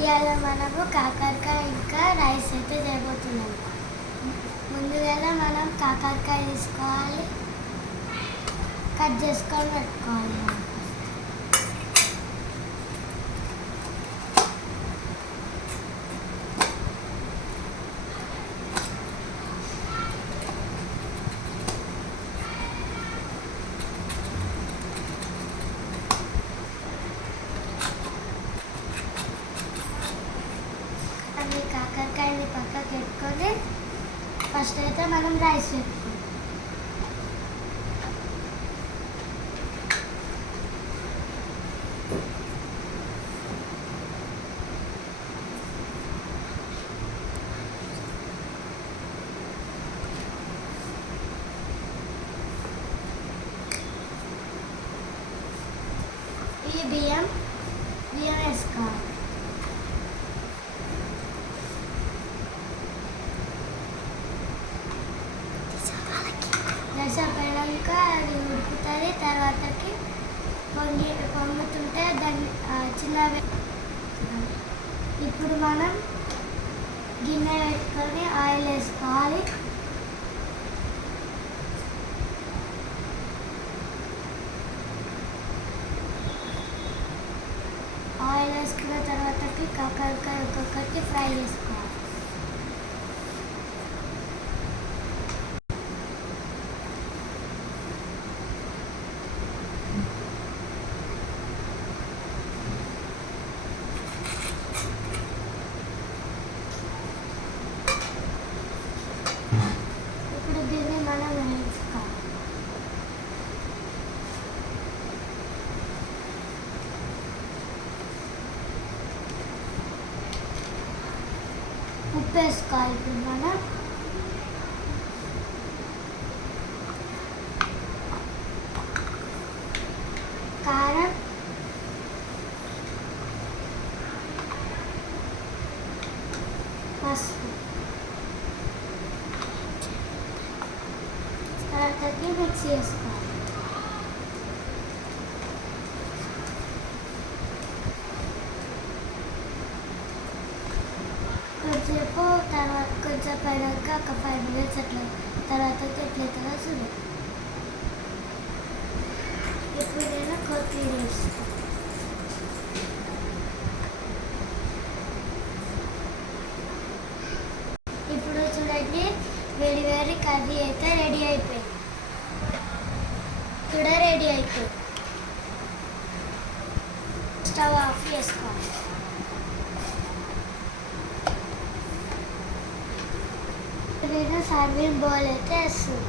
ఇవాళ మనము కాకరకాయ ఇంకా రైస్ అయితే చేయబోతున్నాం. ముందుగా మనం కాకరకాయ తీసుకోవాలి, కట్ చేసుకొని పెట్టుకోవాలి. కాకరకాయని పక్కకు పెట్టుకొని ఫస్ట్ అయితే మనం రైస్ పెట్టుకోవాలి. ఈ బియ్యం వేసుకోవాలి. రసం పోయాక అది ఉడుకుతుంది. తర్వాతకి పొంగుతుంటే దాన్ని చిన్నగా ఇప్పుడు మనం గిన్నె పెట్టుకొని ఆయిల్ వేసుకోవాలి. ఆయిల్ వేసుకున్న తర్వాతకి కాకరకాయ ఒక్కొక్కటి ఫ్రై చేసుకోవాలి. ఇప్పుడు దీన్ని మనం వేయించుకోవాలి. ఉప్పు వేసుకోవాలి. ఇప్పుడు మనం కారం, పసుపు, తర్వాతకి మిక్స్ చేసుకోవాలి. కొంచెంసేపు తర్వాత కొంచెం పైనాక ఒక 5 minutes అట్లా తర్వాత ఎట్లయితుందో చూడు. ఇప్పుడు నేను కొత్తిమీర వేస్తాను. ఇప్పుడు చూడండి, వేడి వేడి కర్రీ అయితే రెడీ అయిపోయింది. కూడా రెడీ అయిపోయింది. స్టవ్ ఆఫ్ చేసుకోవాలి. నేను సర్వింగ్ బౌల్ అయితే వేస్తుంది.